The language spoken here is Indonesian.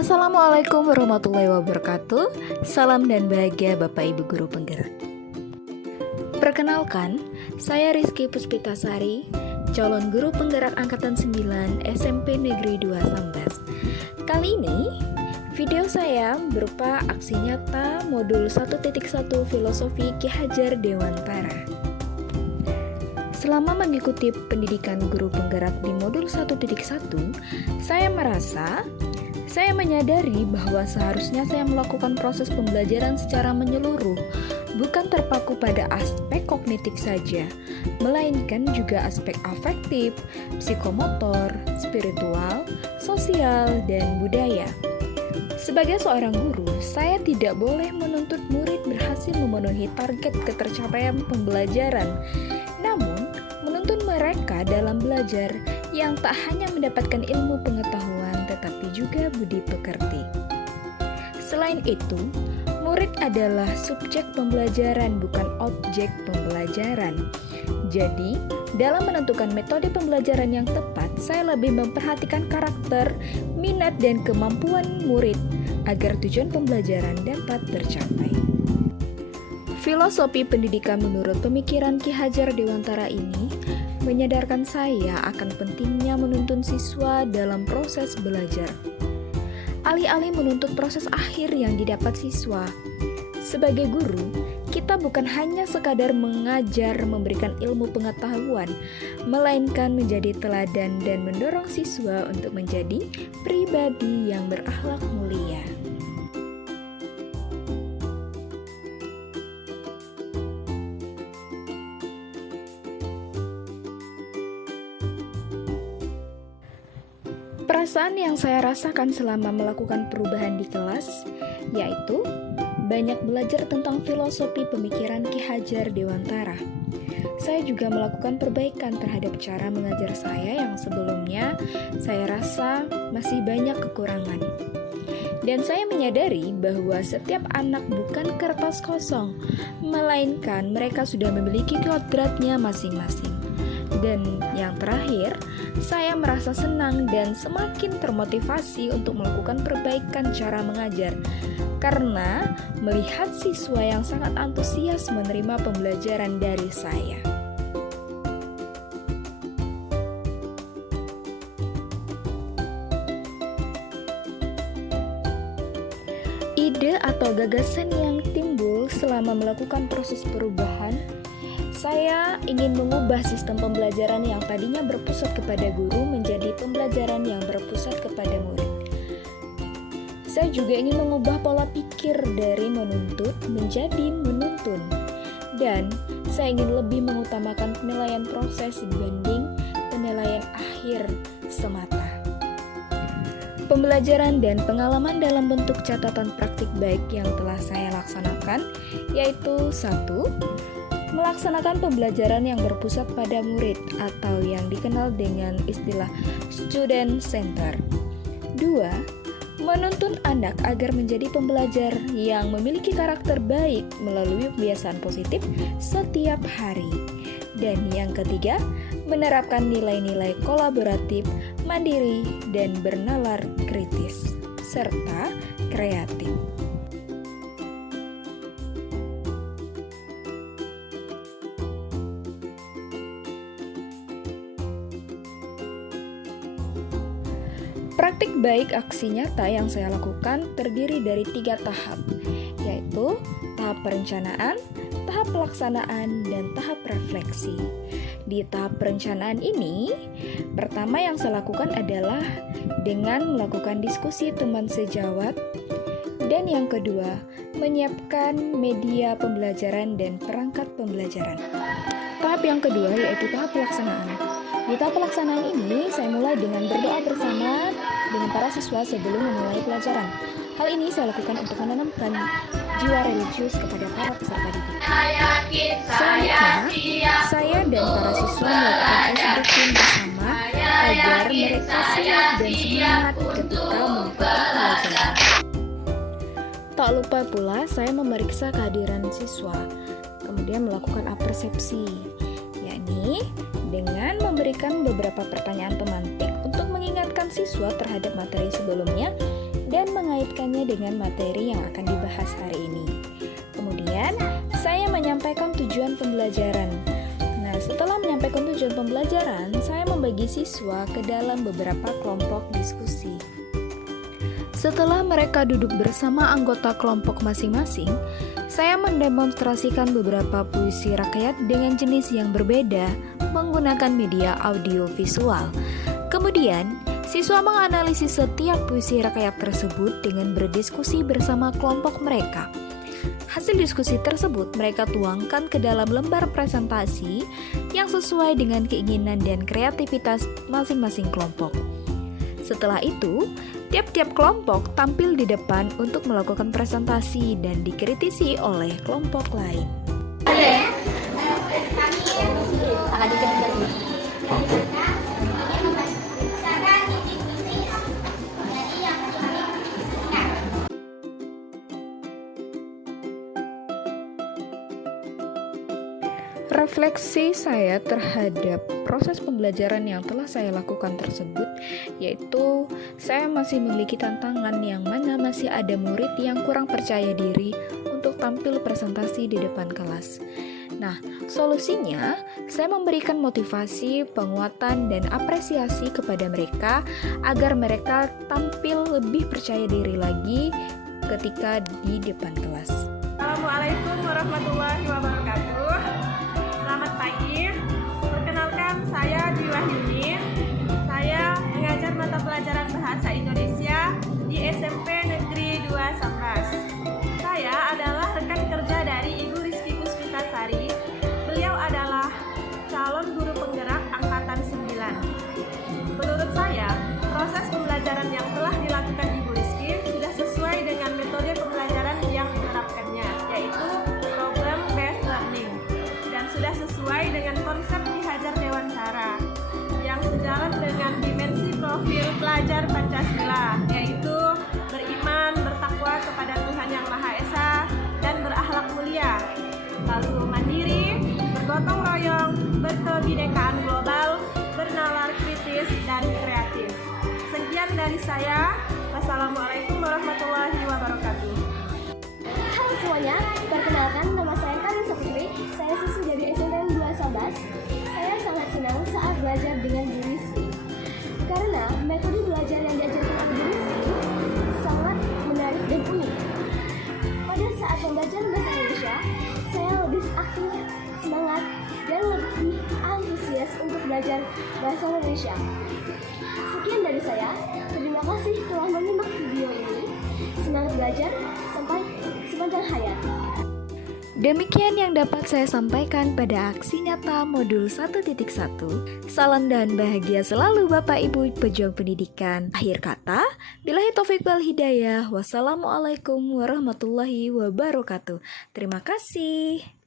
Assalamualaikum warahmatullahi wabarakatuh. Salam dan bahagia Bapak Ibu Guru Penggerak. Perkenalkan, saya Rizky Puspitasari, calon guru penggerak Angkatan 9 SMP Negeri 2 Sambas. Kali ini, video saya berupa aksi nyata modul 1.1 Filosofi Ki Hajar Dewantara. Selama mengikuti pendidikan guru penggerak di modul 1.1, saya menyadari bahwa seharusnya saya melakukan proses pembelajaran secara menyeluruh, bukan terpaku pada aspek kognitif saja, melainkan juga aspek afektif, psikomotor, spiritual, sosial, dan budaya. Sebagai seorang guru, saya tidak boleh menuntut murid berhasil memenuhi target ketercapaian pembelajaran, namun menuntun mereka dalam belajar yang tak hanya mendapatkan ilmu pengetahuan tetapi juga budi pekerti. Selain itu, murid adalah subjek pembelajaran bukan objek pembelajaran. Jadi, dalam menentukan metode pembelajaran yang tepat, saya lebih memperhatikan karakter, minat, dan kemampuan murid agar tujuan pembelajaran dapat tercapai. Filosofi pendidikan menurut pemikiran Ki Hajar Dewantara ini menyadarkan saya akan pentingnya menuntun siswa dalam proses belajar. Alih-alih menuntut proses akhir yang didapat siswa, sebagai guru, kita bukan hanya sekadar mengajar memberikan ilmu pengetahuan, melainkan menjadi teladan dan mendorong siswa untuk menjadi pribadi yang berakhlak mulia. Perasaan yang saya rasakan selama melakukan perubahan di kelas, yaitu banyak belajar tentang filosofi pemikiran Ki Hajar Dewantara. Saya juga melakukan perbaikan terhadap cara mengajar saya yang sebelumnya saya rasa masih banyak kekurangan. Dan saya menyadari bahwa setiap anak bukan kertas kosong, melainkan mereka sudah memiliki kodratnya masing-masing. Dan yang terakhir, saya merasa senang dan semakin termotivasi untuk melakukan perbaikan cara mengajar karena melihat siswa yang sangat antusias menerima pembelajaran dari saya. Ide atau gagasan yang timbul selama melakukan proses perubahan, saya ingin mengubah sistem pembelajaran yang tadinya berpusat kepada guru menjadi pembelajaran yang berpusat kepada murid. Saya juga ingin mengubah pola pikir dari menuntut menjadi menuntun. Dan saya ingin lebih mengutamakan penilaian proses dibanding penilaian akhir semata. Pembelajaran dan pengalaman dalam bentuk catatan praktik baik yang telah saya laksanakan yaitu 1. Melaksanakan pembelajaran yang berpusat pada murid atau yang dikenal dengan istilah student center. 2. Menuntun anak agar menjadi pembelajar yang memiliki karakter baik melalui kebiasaan positif setiap hari. Dan yang ketiga, menerapkan nilai-nilai kolaboratif, mandiri, dan bernalar kritis, serta kreatif. Praktik baik aksi nyata yang saya lakukan terdiri dari 3 tahap, yaitu tahap perencanaan, tahap pelaksanaan, dan tahap refleksi. Di tahap perencanaan ini, pertama yang saya lakukan adalah dengan melakukan diskusi teman sejawat, dan yang kedua, menyiapkan media pembelajaran dan perangkat pembelajaran. Tahap yang kedua yaitu tahap pelaksanaan. Di tahap pelaksanaan ini, saya mulai dengan berdoa bersama dengan para siswa sebelum memulai pelajaran. Hal ini saya lakukan untuk menanamkan jiwa religius kepada para peserta didik. Selanjutnya, saya dan para siswa melakukan rutin bersama agar mereka siap dan semangat ketika mengikuti pelajaran. Tak lupa pula, saya memeriksa kehadiran siswa, kemudian melakukan apersepsi, yakni dengan memberikan beberapa pertanyaan pemantik untuk mengingatkan siswa terhadap materi sebelumnya dan mengaitkannya dengan materi yang akan dibahas hari ini. Kemudian, saya menyampaikan tujuan pembelajaran. Nah, setelah menyampaikan tujuan pembelajaran, saya membagi siswa ke dalam beberapa kelompok diskusi. Setelah mereka duduk bersama anggota kelompok masing-masing, saya mendemonstrasikan beberapa puisi rakyat dengan jenis yang berbeda menggunakan media audio visual. Kemudian, siswa menganalisis setiap puisi rakyat tersebut dengan berdiskusi bersama kelompok mereka. Hasil diskusi tersebut mereka tuangkan ke dalam lembar presentasi yang sesuai dengan keinginan dan kreativitas masing-masing kelompok. Setelah itu, tiap-tiap kelompok tampil di depan untuk melakukan presentasi dan dikritisi oleh kelompok lain. Refleksi saya terhadap proses pembelajaran yang telah saya lakukan tersebut, yaitu saya masih memiliki tantangan yang mana masih ada murid yang kurang percaya diri untuk tampil presentasi di depan kelas. Nah, solusinya saya memberikan motivasi, penguatan, dan apresiasi kepada mereka agar mereka tampil lebih percaya diri lagi ketika di depan kelas. Assalamualaikum warahmatullahi wabarakatuh. Selamat pagi. Perkenalkan, saya Dwi Wahyuni. Saya mengajar mata pelajaran Bahasa Indonesia di SMP Negeri 2 Sambas. Saya adalah rekan kerja dari Ibu Rizky Puspitasari. Beliau adalah calon guru penggerak angkatan 9. Menurut saya, proses pembelajaran yang telah dilakukan Ibu Rizky sudah sesuai dengan metode pembelajaran yang diterapkannya, yaitu problem-based learning, dan sudah sesuai dengan konsep Ki Hajar Dewantara yang sejalan dengan dimensi profil pelajar Pancasila, yaitu beriman, bertakwa kepada Tuhan Yang Maha Esa, dan berakhlak mulia, lalu mandiri, bergotong royong, berkebinekaan global, bernalar kritis, dan kreatif. Sekian dari saya. Wassalamualaikum warahmatullahi wabarakatuh. Halo semuanya, perkenalkan nama saya Karin Saputri. Saya siswi dari SMP 2 Sambas. Saya sangat senang saat belajar dengan Bu Rizky karena metode belajar yang diajarkan oleh Bu Rizky sangat menarik dan unik. Pada saat pembelajaran bahasa Indonesia, saya lebih aktif, semangat, dan lebih antusias untuk belajar bahasa Indonesia. Sekian dari saya. Terima kasih telah menyimak video ini. Semangat belajar sampai sepanjang hayat. Demikian yang dapat saya sampaikan pada aksi nyata modul 1.1. Salam dan bahagia selalu Bapak Ibu pejuang pendidikan. Akhir kata, billahi taufiq wal hidayah. Wassalamualaikum warahmatullahi wabarakatuh. Terima kasih.